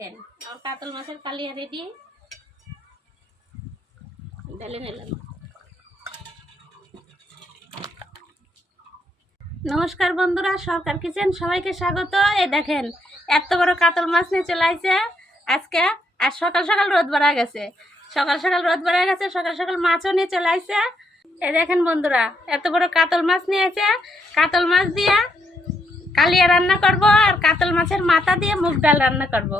দেখেন আমার কাতল মাছের কালিয়া রেডি, ঢেলে নিলাম। নমস্কার বন্ধুরা, সরকার কিচেন সবাইকে স্বাগত। এই দেখেন এত বড় কাতল মাছ নিয়ে চলে আসছে আজকে। আর সকাল সকাল রোদ বেড়া গেছে, সকাল সকাল মাছও নিয়ে চলে আসছে। এই দেখেন বন্ধুরা, এত বড় কাতল মাছ নিয়ে আসছে। কাতল মাছ দিয়ে কালিয়া রান্না করব, আর কাতল মাছের মাথা দিয়ে মুগ ডাল রান্না করব।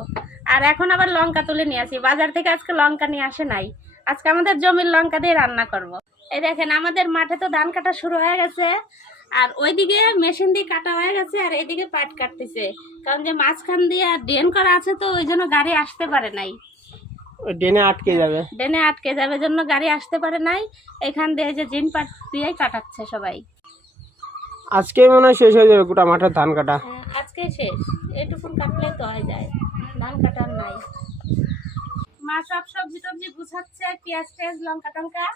আর এখন আবার লঙ্কা তুলে নিয়ে আসি বাজার থেকে, আজকে লঙ্কা নিয়ে আসে নাই। আজকে আমাদের জমির লঙ্কা দিয়ে রান্না করব। এই দেখেন আমাদের মাঠে তো ধান কাটা শুরু হয়ে গেছে, আর ওইদিকে মেশিন দিয়ে কাটা হয়ে গেছে, আর এইদিকে পাট কাটতেছে। কারণ যে মাঝখান দিয়ে ড্রেন করা আছে, তো ওই জন্য গাড়ি আসতে পারে নাই। ড্রেনে আটকে যাবে জন্য গাড়ি আসতে পারে নাই। এখান দিয়ে যে জিন পাট দিয়ে কাটাচ্ছে সবাই। আজকে মনে হয় শেষ হয়ে যাবে গোটা মাঠের ধান কাটা। আজকে শেষ, এটুকুন কাটলে তো হয়ে যায়, ধান কাটার নাই। মা সব সবজি টবজি গুছাচ্ছে, পেঁয়াজ টেয়াজ লঙ্কা টঙ্কা।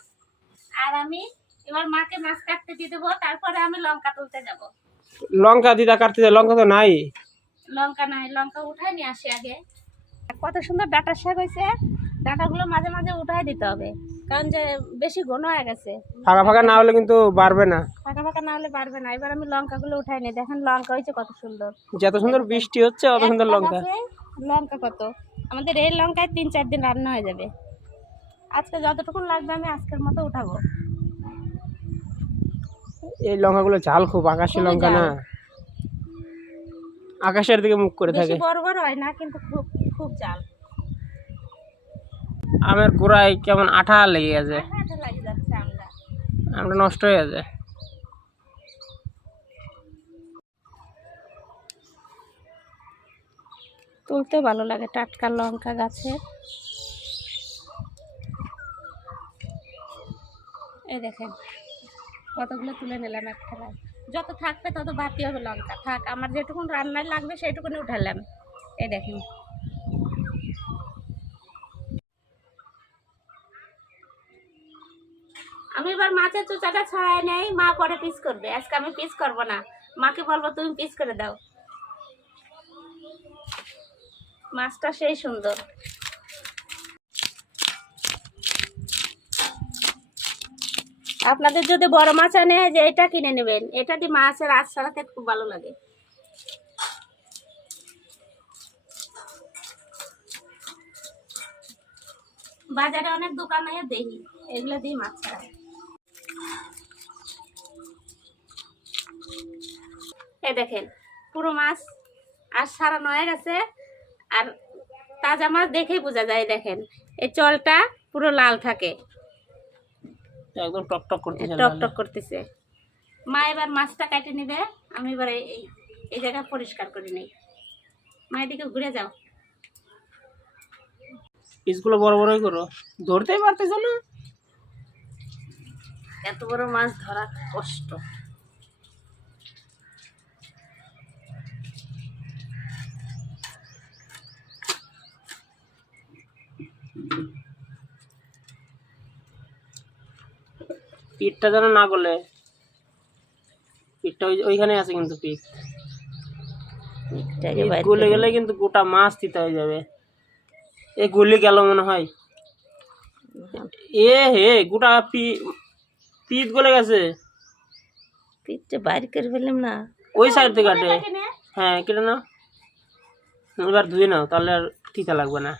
আর আমি এবার মাকে মাছ কাটতে দিয়ে দেবো, তারপরে আমি লঙ্কা তুলতে যাব। লঙ্কা দিদা কাটতে যায়, লঙ্কা তো নাই। লঙ্কা উঠাই নিয়ে আসি আগে। কত সুন্দর ডাঁটার শাক হয়েছে, ডাঁটাগুলো মাঝে মাঝে উঠাই দিতে হবে, কারণ যে বেশি ঘন হয়ে গেছে। ফাঁকা না হলে কিন্তু বাড়বে না। ফাঁকা না হলে পারবে না। এবার আমি লঙ্কাগুলো উঠাই নিই। দেখেন লঙ্কা হয়েছে কত সুন্দর, যত সুন্দর বৃষ্টি হচ্ছে অত সুন্দর লঙ্কা। লঙ্কা কত, আমাদের এই লঙ্কায় 3-4 দিন রান্না হয়ে যাবে। আজকে যতটুকু লাগবে আমি আজকের মতো উঠাবো। এই লঙ্কাগুলো ঝাল খুব, আকাশি লঙ্কা না, আকাশের দিকে মুখ করে থাকে। বড় বড় হয় না, কিন্তু খুব খুব ঝাল। আমের গোড়ায় কেমন আঠা লেগে গেছে, আঠা লাগে যাচ্ছে, আমটা নষ্ট হয়ে গেছে। তুলতে ভালো লাগে টাটকা লঙ্কা গাছে। এই দেখেন কতগুলো তুলে নিলাম এক খেলায়। যত থাকবে তত বাড়তি হবে লঙ্কা। থাক, আমার যেটুকু রান্নায় লাগবে সেইটুকুনি উঠালাম। এই দেখেন আমি এবার মাছের চোচাটা ছাড়াই নেই, মা পরে পিস করবে। আজকে আমি পিস করব না, মাকে বলবো তুমি পিস করে দাও। মাছটা সেই সুন্দর। আপনাদের যদি বড় মাছ আনে, যে এটা কিনে নেবেন, এটা দিয়ে মাছের আঁশ ছাড়াতে খুব ভালো লাগে। বাজারে অনেক দোকান আছে দেখি, এগুলো দিয়ে মাছ ছাড়ায়। এই দেখেন পুরো মাছ আঁশ ছাড়ানো হয়ে গেছে। আর তাজা মাছ দেখেই বোঝা যায়। দেখেন এই চলটা পুরো লাল থাকে, একদম টক করতেছে। মা এবার মাছটা কেটে নেবে, আমি এবার এই জায়গা পরিষ্কার করে নেই। মা এদিকে ঘুরে যাও। পিসগুলো বড় বড়ই করো, ধরতেই পারতেছো না। এত বড় মাছ ধরা কষ্ট। পিঠটা যেন না গলে, পিঠটা ওইখানে আছে, কিন্তু পিঠ গলে গেলে কিন্তু গোটা মাছ তিতা হয়ে যাবে। এ গলে গেল মনে হয়। এ হে, গোটা পিঠ গলে গেছে। পিঠটা বাইরে করে ফেললাম না, ওই সাইড থেকে কাটে। হ্যাঁ কেটে নাও, এবার ধুয়ে নাও, তাহলে আর তিতা লাগবে না।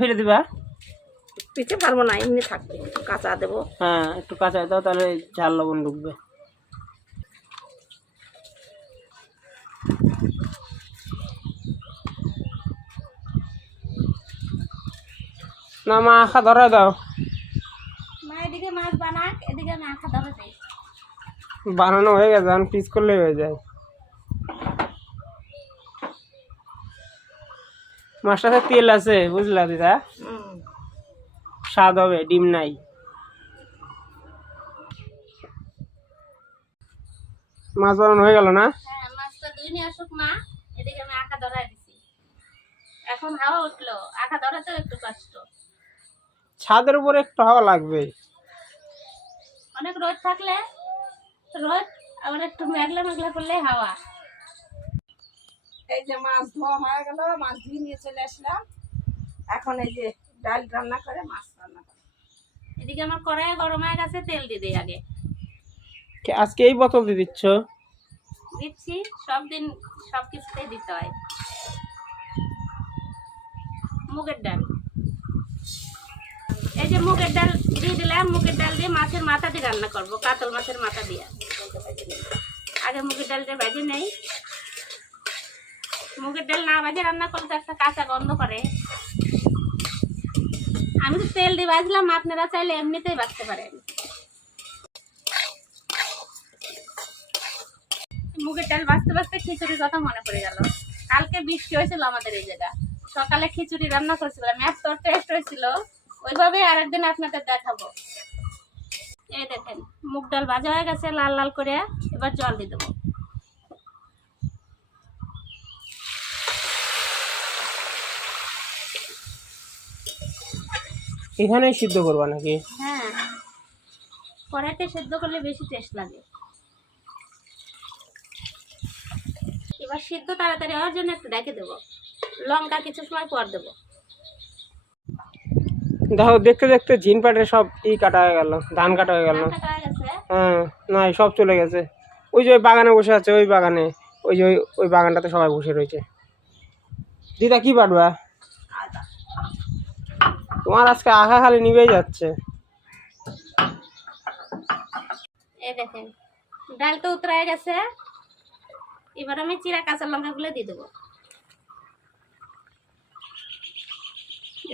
ফেলে দিবা, পিঠে পারবো না, এমনি থাকবে, কাঁচা দেবো। হ্যাঁ একটু কাঁচা দাও, তাহলে ঝাল লবণ ঢুকবে। না মা আখা ধরা দাও। মা এদিকে মাছ বানাক, এদিকে আমি আখা ধরে দিই। বানানো হয়ে গেছে, এখন পিস করলে হয়ে যায়। মাছটাতে তেল আছে বুঝলা দিদা, স্বাদ হবে, ডিম নাই। মাছ বানানো হয়ে গেল না? হ্যাঁ, মাছটা ধুই নিয়ে আসুক মা, এদিকে আমি আখা ধরাই দিছি। এখন হাওয়া উঠলো, আখা ধরাতেও একটু কষ্ট। ছাদের উপরে একটু হাওয়া লাগবে। অনেক রোদ থাকলে রোদ, আবার একটু মেঘলা মেঘলা করলে হাওয়া। এই যে মাছ ধোয়া হয়ে গেল, মাছ ধুয়ে নিয়ে চলে আসলাম। এখন এই যে ডাল রান্না করে মাছ রান্না করে। এদিকে আমার কড়াই গরম হয়ে গেছে, তেল দিয়ে দিই আগে। আজকে এই বোতল দিয়ে দিচ্ছ? দিচ্ছি, সব দিন সব কিছুতেই দিতে হয়। মুগের ডাল, এই যে মুগের ডাল দিয়ে দিলাম। মুগের ডাল দিয়ে মাছের মাথা দিয়ে রান্না করব, কাতল মাছের মাথা দিয়ে। আগে মুগের ডালটা ভেজে নেই। মুগের ডাল না ভেজে রান্না করলে তো একটা কাঁচা গন্ধ করে। আমি তো তেল দিয়ে ভাজলাম, আপনারা চাইলে এমনিতেই ভাজতে পারেন। মুগের ডাল ভাজতে ভাজতে খিচুড়ির কথা মনে পড়ে গেল। কালকে বৃষ্টি হয়েছিল আমাদের এই জায়গা, সকালে খিচুড়ি রান্না করছিলাম, এত টেস্ট হয়েছিল। ওইভাবে আরেকদিন আপনাদের দেখাবো। এই দেখেন মুগ ডাল ভাজা হয়ে গেছে লাল লাল করে, এবার জল দিয়ে দেবো। এখানেই সিদ্ধ করবা নাকি? হ্যাঁ, কড়াইতে সেদ্ধ করলে বেশি টেস্ট লাগে। এবার সিদ্ধ তাড়াতাড়ি হওয়ার জন্য একটু ঢেকে দেবো, লঙ্কা কিছু সময় পর দেবো। দেখো দেখতে দেখতে ঝিন পাটের সব কাটা হয়ে গেল, ধান কাটা হয়ে গেল। কাটা হয়ে গেছে। হ্যাঁ, না সব চলে গেছে। ওই যে ওই বাগানে বসে আছে, ওই বাগানে, ওই যে ওই বাগানটাতে সবাই বসে রয়েছে। দিদা কি পাঠবা? তোমার আজকে আঁকা খালি নিবেই যাচ্ছে। এই দেখেন ডাল তো উতরায় গেছে, এবার আমি চিরা কাঁচা লঙ্কা গুলো দিয়ে দেবো।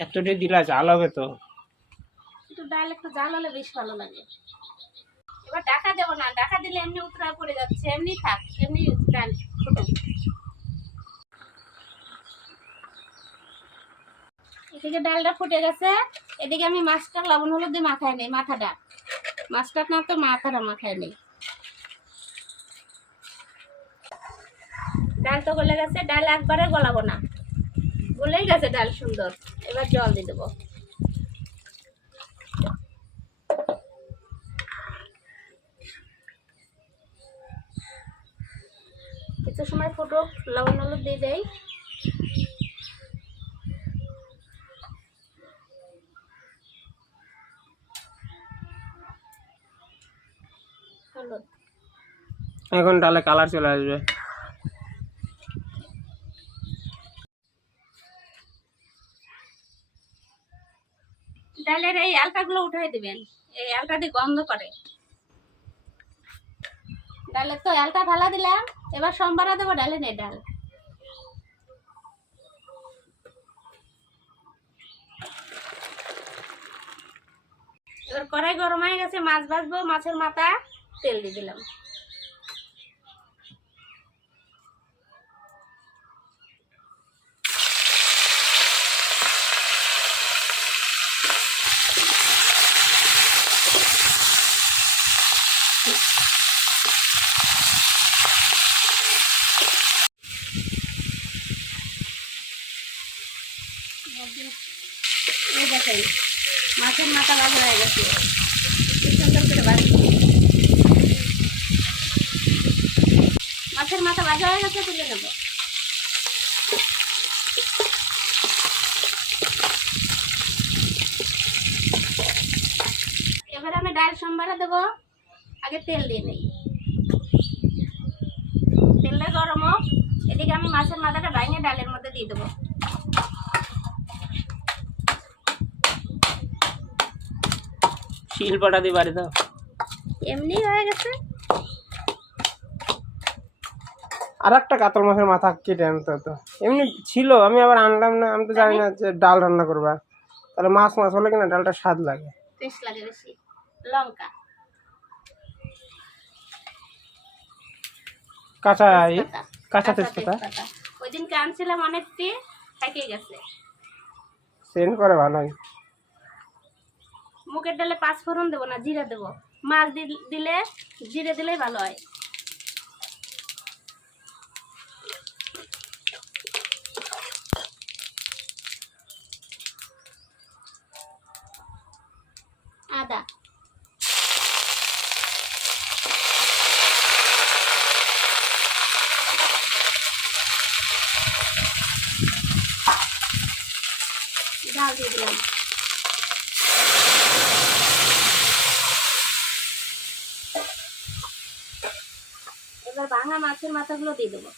এতটাই দিলা জাল হবে তো। একটু ডাল একটু জাল হলে বেশ ভালো লাগে। এবার ঢাকা দেবো না, ঢাকা দিলে এমনি উতরায় পড়ে যাচ্ছে, এমনি থাক, এমনি ডাল ফুটুক। এদিকে ডালটা ফুটে গেছে, এদিকে আমি মাছটা লবণ হলুদ দিয়ে মাখায় নেই, মাথাটা, মাছটা না তো মাথাটা মাখায় নেই। ডাল তো গলে গেছে, ডাল একবারে গলাবো না, গলেই গেছে ডাল সুন্দর। এবার জল দিয়ে দেবো। কিছু সময় ফুটুক, লবণ হলুদ দিয়ে দেই। হলুদ, এখন ডালে কালার চলে আসবে। ডালের এই আলটাগুলো উঠাই দিবেন, এই আলটা দিয়ে গন্ধ করে। ডালের তো আলটা ঢালা দিলাম, এবার সোমবারে দেবো ডালে নেই ডাল। এবার কড়াই গরম হয়ে গেছে, মাছ ভাজবো, মাছের মাথা তেল দিয়ে দিলাম। এই দেখেন মাছের মাথা ভাজা হয়ে গেছে, কি সুন্দর করে ভাজছি। মাছের মাথা ভাজা হয়ে গেছে, তুলে নেবো। এবার আমি ডাল সম্বারে দেবো, আগে তেল দিয়ে নেই। তেলটা গরম হোক, এদিকে আমি মাছের মাথাটা ভেঙে ডালের মধ্যে দিয়ে দেবো। শিলপাটা দিয়ে বাড়ি দাও। এমনি হয়ে গেছে। আর একটা কাতল মাছের মাথা কেটে আনতে হতো, এমনি ছিল, আমি আবার আনলাম না। আমি তো জানি না যে ডাল রান্না করবা, তাহলে মাছ মাছ হলে কিনা ডালটা স্বাদ লাগে, টেস্ট লাগে বেশি। লঙ্কা, কাঁচা তেজপাতা, কাঁচা তেজপাতা ওই দিনকে আনছিলাম অনেকটি, থেকে গেছে। সেন্ড করে ভালোই। মুগের ডালে 5 ফোড়ন দেবো না, জিরা দেবো। মাছ দিলে জিরে দিলেই ভালো হয়। আদা, ঝাল দিয়ে দিলাম। এবার ভাঙা মাছের মাথাগুলো দিয়ে দেবো।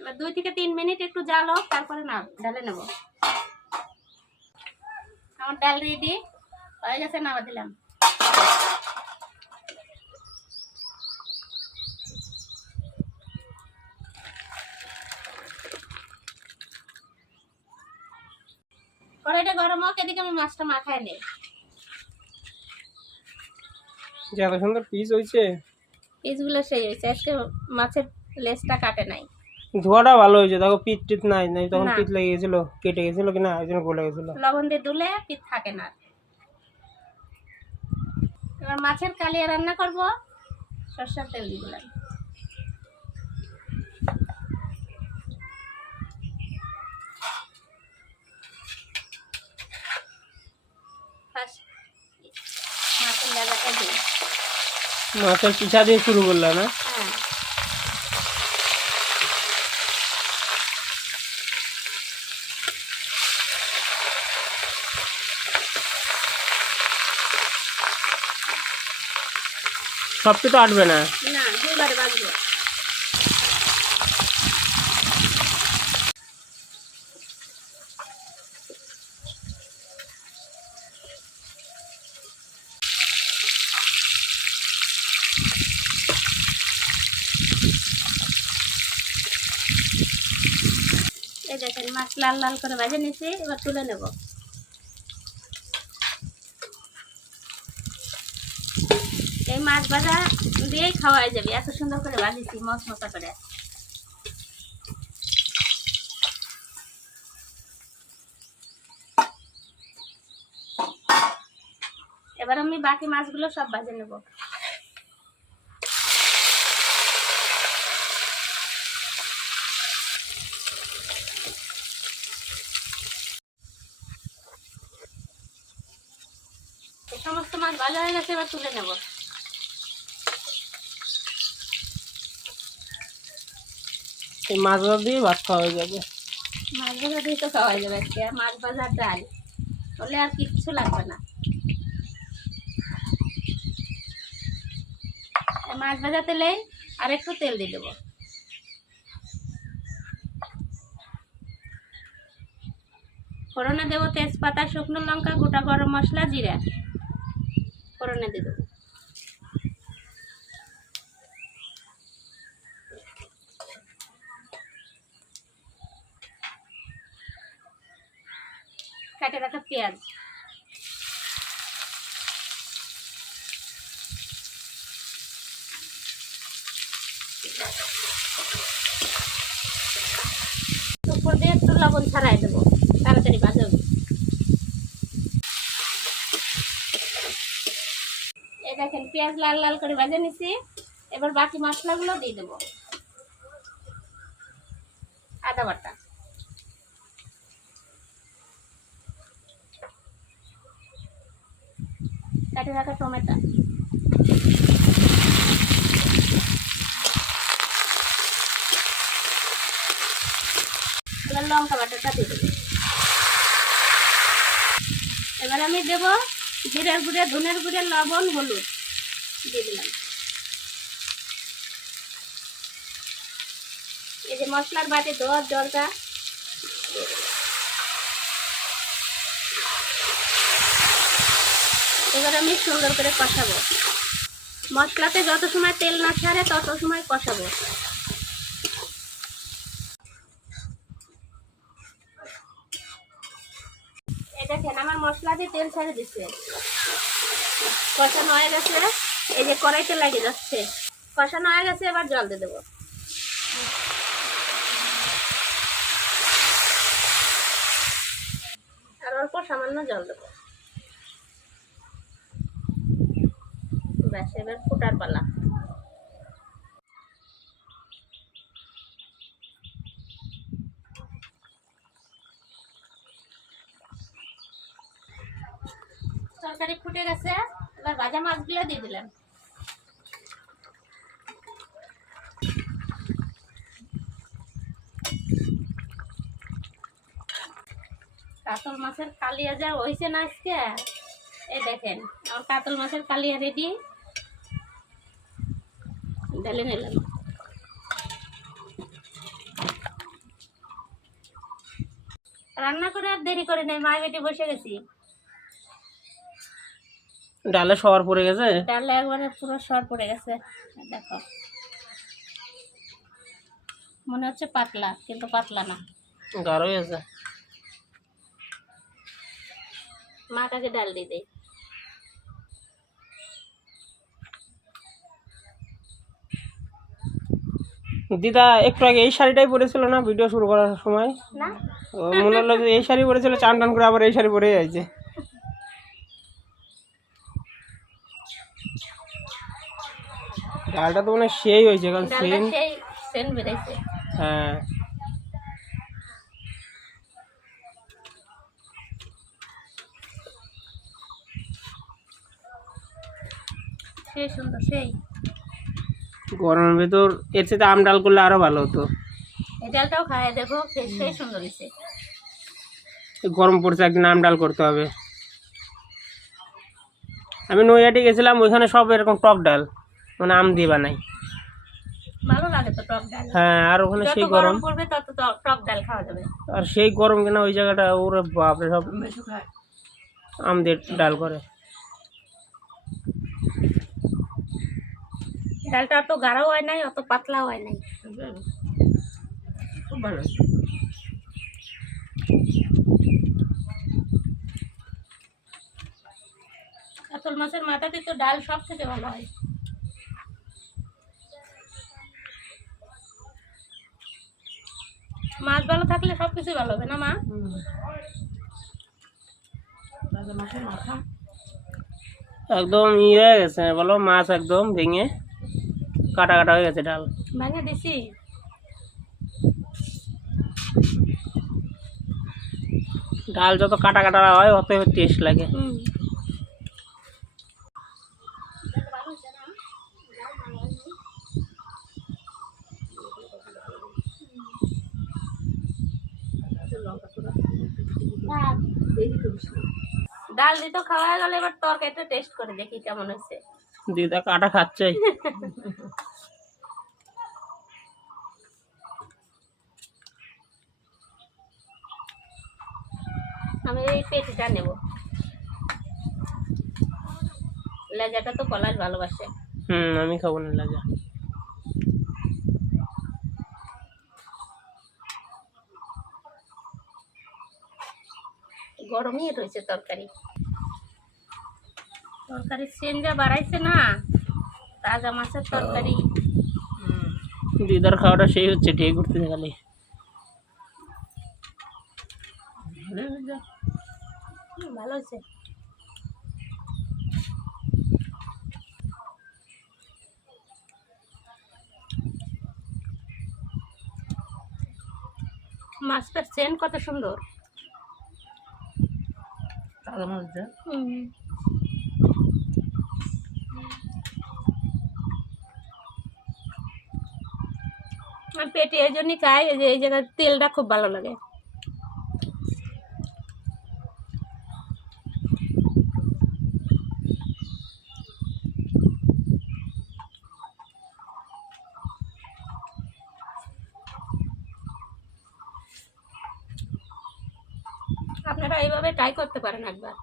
এবার 2 থেকে 3 মিনিট একটু জাল হোক, তারপরে না ঢালে নেব। আমার ডাল রেডি হয়ে গেছে, নামা দিলাম। কড়াইটা গরম হোক, এদিকে আমি মাছটা মাখায় নেই। যে এত সুন্দর পিস হয়েছে, পিসগুলো সেই হয়েছে, আজকে মাছের লেজটা কাটে নাই। ধোয়াটা ভালো হয়েছে। দেখো পিঠ টিট নাই, নাই তখন না। পিঠ লেগে গেছিল, কেটে গেছিল কিনা এই জন্য গলে গেছিল। লবণ দিয়ে ধুলে পিস থাকে না। এবার মাছের কালিয়া রান্না করব, সরষের তেল দিয়ে দিলাম। ফার্স্ট মাছের লেজাটা দিই। মাছের পিঠা দিয়ে শুরু করলাম না? হ্যাঁ, সব তো আটবে না। না, দুইবারে বাজবো। এই দেখেন মাছ লাল লাল করে ভেজে নিয়েছি, এবার তুলে নেব। এই মাছ ভাজা দিয়েই খাওয়া যাবে, এত সুন্দর করে ভাজিছি মশমশা করে। এবার আমি বাকি মাছগুলো সব ভাজে নেব। এই সমস্ত মাছ ভাজা হয়ে গেছে, এবার তুলে নেব। এই মাছ ভাজা দিয়ে ভাত খাওয়া হয়ে যাবে। মাছ ভাজা দিয়ে তো খাওয়া যাবে আজকে, আর মাছ ভাজার ডাল হলে আর কিচ্ছু লাগবে না। এই মাছ ভাজা তেলে আর একটু তেল দিয়ে দেবো। ফোড়নে দেবো তেজপাতা, শুকনো লঙ্কা, গোটা গরম মশলা, জিরা। ফোড়নে দিয়ে দেবো। কাটে রাখা পেঁয়াজ, উপর দিয়ে একটু লবণ ছাড়াই দেবো, তাড়াতাড়ি ভাজা হবে। এই দেখেন পেঁয়াজ লাল লাল করে ভেজে নিছি, এবার বাকি মশলাগুলো দিয়ে দেবো। আদা বাটা, কাটে রাখা টমেটো, এবার লঙ্কা বাটাটা দিয়ে দেবো। এবার আমি দেবো জিরের গুঁড়ে, ধনের গুঁড়ে, লবণ, হলুদ দিয়ে দিলাম। এই যে মশলার বাটি ধোয়ার জলটা দিয়ে দিলাম। এবার আমি সুন্দর করে কষাবো। মশলাতে যত সময় তেল না ছাড়ে তত সময় কষাবো। এই দেখেন আমার মশলা দিয়ে তেল ছেড়ে দিচ্ছে, কষানো হয়ে গেছে। এই যে কড়াইতে লাগে যাচ্ছে, কষানো হয়ে গেছে। এবার জল দিয়ে দেবো। আর অল্প সামান্য জল দেবো। ব্যাস, এবার ফুটার পালা। তরকারি ফুটে গেছে, এবার ভাজা মাছগুলো দিয়ে দিলাম। কাতল মাছের কালিয়া যা হয়েছে না আজকে, এই দেখেন আমার কাতল মাছের কালিয়া রেডি, ঢেলে নিলাম। রান্না করে আর দেরি করে নেই, মায়ের বেটে বসে গেছি। ডালে সবার পড়ে গেছে, ডালে একবারে পুরো সর পড়ে গেছে। দেখো মনে হচ্ছে পাতলা, কিন্তু পাতলা না, গাঢ় হয়ে গেছে। মাটাকে ডাল দিয়ে দেয়। দিদা একটু আগে এই শাড়িটাই পরেছিল না ভিডিও শুরু করার সময়? না ও মনে হলো যে এই শাড়ি পরেছিল, চান টান করে আবার এই শাড়ি পরে যাইছে। ডালটা তো মানে সেই হয়েছে, কারণ ডালটা সেন। সেই সেন্ট বেড়েছে। হ্যাঁ সেই সুন্দর, সেই গরমের ভেতর এর সাথে আম ডাল করলে আরো ভালো হতো। এই ডালটাও খায় দেখো, সেই সুন্দর হয়েছে। গরম পড়ছে, একদিন আম ডাল করতে হবে। আমি নৈহাটি গেছিলাম, ওইখানে সব এরকম টক ডাল মানে আম দিয়ে বানাই। ভালো লাগে তো টক ডাল। হ্যাঁ, আর ওখানে যত সেই গরম গরম, পড়বে তত টক ডাল খাওয়া যাবে। আর সেই গরম কিনা ওই জায়গাটা, ওরে বাপরে, সব আম দিয়ে ডাল করে। ডালটা অত গাঢ় হয় নাই, অত পাতলা হয় নাই, খুব ভালো। কাতল মাছের মাথাতে তো ডাল সব থেকে ভালো হয়। মাছ ভালো থাকলে সবকিছু ভালো হবে না মা? মাছের মাথা একদম ইয়ে হয়ে গেছে বলো, মাছ একদম ভেঙে কাটা কাটা হয়ে গেছে ডাল। ভেঙে দিছি। ডাল যত কাটা কাটা হয় অত টেস্ট লাগে। ডাল দিয়ে তো খাওয়া গেল, এবার তরকারিটা টেস্ট করে দেখি কেমন হয়েছে। দিদা কাটা খাচ্ছে। আমি এই পেটিটা নেব, লেজাটা তো পলাশ ভালোবাসে। আমি খাবো না লাগা। গরমই রয়েছে তরকারি, তরকারির সেন যা বাড়াইছে না, তাজা মাছের তরকারি। দিদার খাওয়াটা সেই হচ্ছে, ঠিক করতে খালি। ভালো হয়েছে। মাছটার সেন কত সুন্দর। আর পেটে এই জন্যই খাই, এই যে এই জায়গার তেলটা খুব ভালো লাগে। আপনারা এইভাবে ট্রাই করতে পারেন একবার।